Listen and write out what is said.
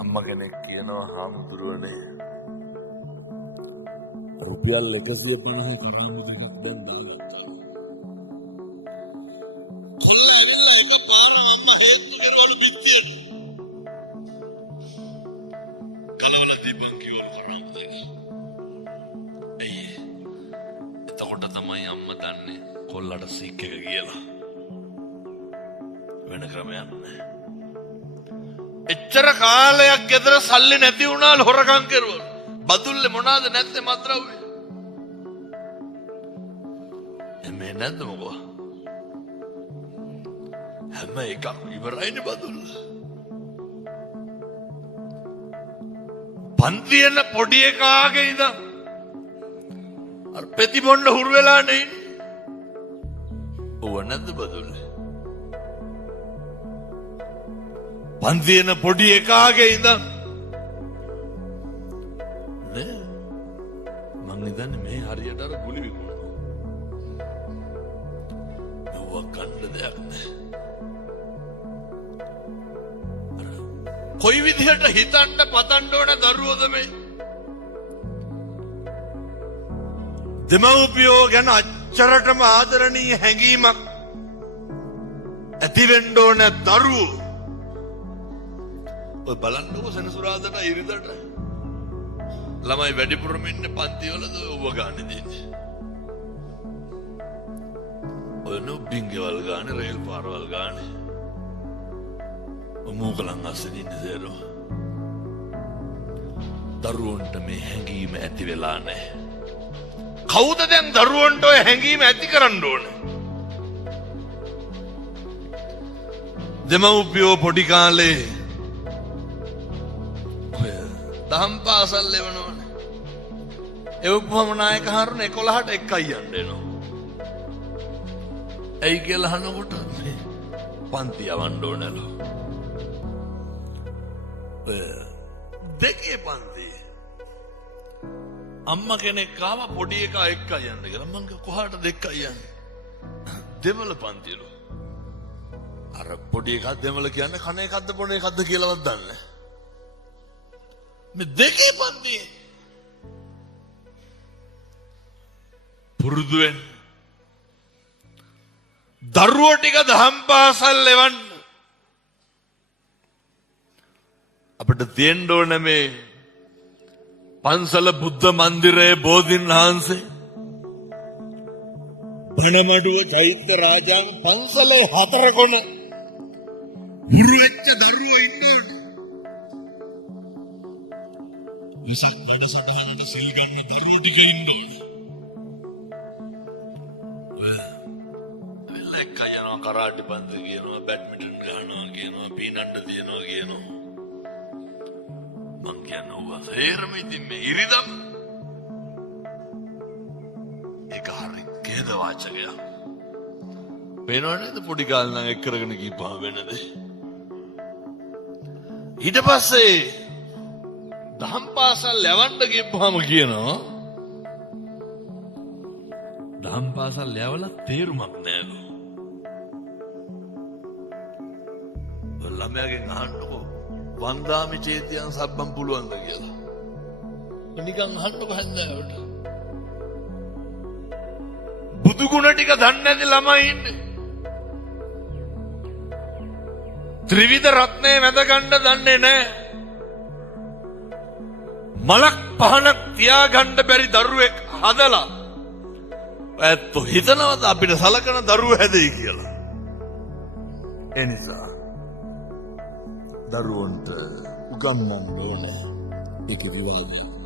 අම්මා කෙනෙක් කියනවා හාමුදුරුවනේ රුපියල් 150 කරාමු දෙකක් දැන් දාගත්තා. කොල්ල ඇවිල්ලා එකපාරම අම්මා හේතු කරවලු පිටියට. කලවල දීපන් කිව්වලු කරාමු දෙක. එතකොට තමයි අම්මා දන්නේ කොල්ලට සීක් එක කියලා. වෙන ක්‍රමයක් නැහැ. එච්චර කාලයක් ගෙදර සල්ලි නැති වුණාලු හොරකම් කරුවලු. බදුල්ලේ මොනවාද නැත්තේ මත්ද්‍රව්‍ය? එමේ නැද්ද මොකෝ? හැම එකක් ඉවරයිනේ බදුල්ල. පන්තියන පොඩි එකාගේ ඉඳන් අර පෙති බොන්න හුරු වෙලා නේ ඉන්නේ. ඔව නැද්ද බදුල්ලේ? පන්තියන පොඩි එකාගේ ඉඳන් නේ මං හිතන්නේ මේ හරියට අර ගුලි විකුණනවා. නෝ කන්න දෙයක් නැහැ. කොයි විදිහට හිතන්න පතන්න ඕන දරුවෝද මේ? දෙමව්පියෝ ගැන අච්චරටම ආදරණීය හැඟීමක් ඇති වෙන්න ඕන දරුවෝ. ඔය බලන්නකො සෙනසුරාදාට ඉරිදට ළමයි වැඩිපුරම ඉන්නේ පන්තිවලද ඔව ගන්න දෙන්නේ. ඔය නොබින්ගවල් ගන්න රේල් පාරවල් ගන්න. මොකලන් අස්සෙන් ඉන්නේ දරුවෝ. දරුවන්ට මේ හැඟීම ඇති වෙලා නැහැ. කවුද දැන් දරුවන්ට ඔය හැඟීම ඇති කරන්න ඕනේ? දෙමව්පියෝ පොඩි කාලේ දහම් පාසල් ලෙවනෝනේ. එවපුවම නායක හරුන 11ට එකයි යන්න එනවා. ඇයි කියලා අහනකොට පන්ති යවන්න ඕනලු. දෙකේ පන්ති. අම්මා කෙනෙක් ආව පොඩි එකා එකයි යන්න කියලා. මං කොහාට දෙකයි යන්නේ? දෙමළ පන්තිලු. අර පොඩි එකා දෙමළ කියන්නේ කන එකක්ද පොඩ එකක්ද කියලාවත් දන්නේ නැහැ. මේ දෙකේ පන්තියේ පුරුදු වෙන්න. දරුවෝ ටික දහම් පාසල් ලෙවන්න. අපිට තියෙන්න ඕන මේ පන්සල බුද්ධ මන්දිරයේ බෝධීන් වහන්සේ බණමඩුව චෛත්‍ය රාජාංග පන්සලේ 4 කොන හුරු වෙච්ච දරුවෝ ඉන්නෝනේ. විසක් වැඩසටහනට සිල් ගන්න දරුවෝ ටික ඉන්නෝනේ. වෙලක් යනවා කරාටි පන්ති කියනවා බැඩ්මින්ටන් ගහනවා කියනවා පීනන්න තියනවා කියනවා. මං කියන්නේ ඔවා සේරම ඉතින් මේ ඉරිදම් ඒක හරි කේද වාචකයක්. පේනව නේද පොඩි කාලේ නම් එක් කරගෙන ගිහපුවා වෙනද? ඊට පස්සේ දහම් පාසල් යවන්න ගිහපුවාම කියනවා දහම් පාසල් යවලා තේරුමක් නෑලු. ළමයාගෙන් අහන්නකෝ වන්දාමි චේතියන් සබ්බම් පුළුවන්ද කියලා. නිකන් අහන්නකෝ හැන්දෑවට. බුදු ගුණ ටික දන්නේ නැති ළමයි ඉන්නේ. ත්‍රිවිධ රත්නේ වැඳ ගන්න දන්නේ නැහැ. මලක් පහනක් තියාගන්න බැරි දරුවෙක් හදලා ඇත්තෝ හිතනවද අපිට සලකන දරුවෝ හැදෙයි කියලා? ඒ නිසා දරුවන්ට උගන්වන්න ඕනේ. ඒක විවාදයක්.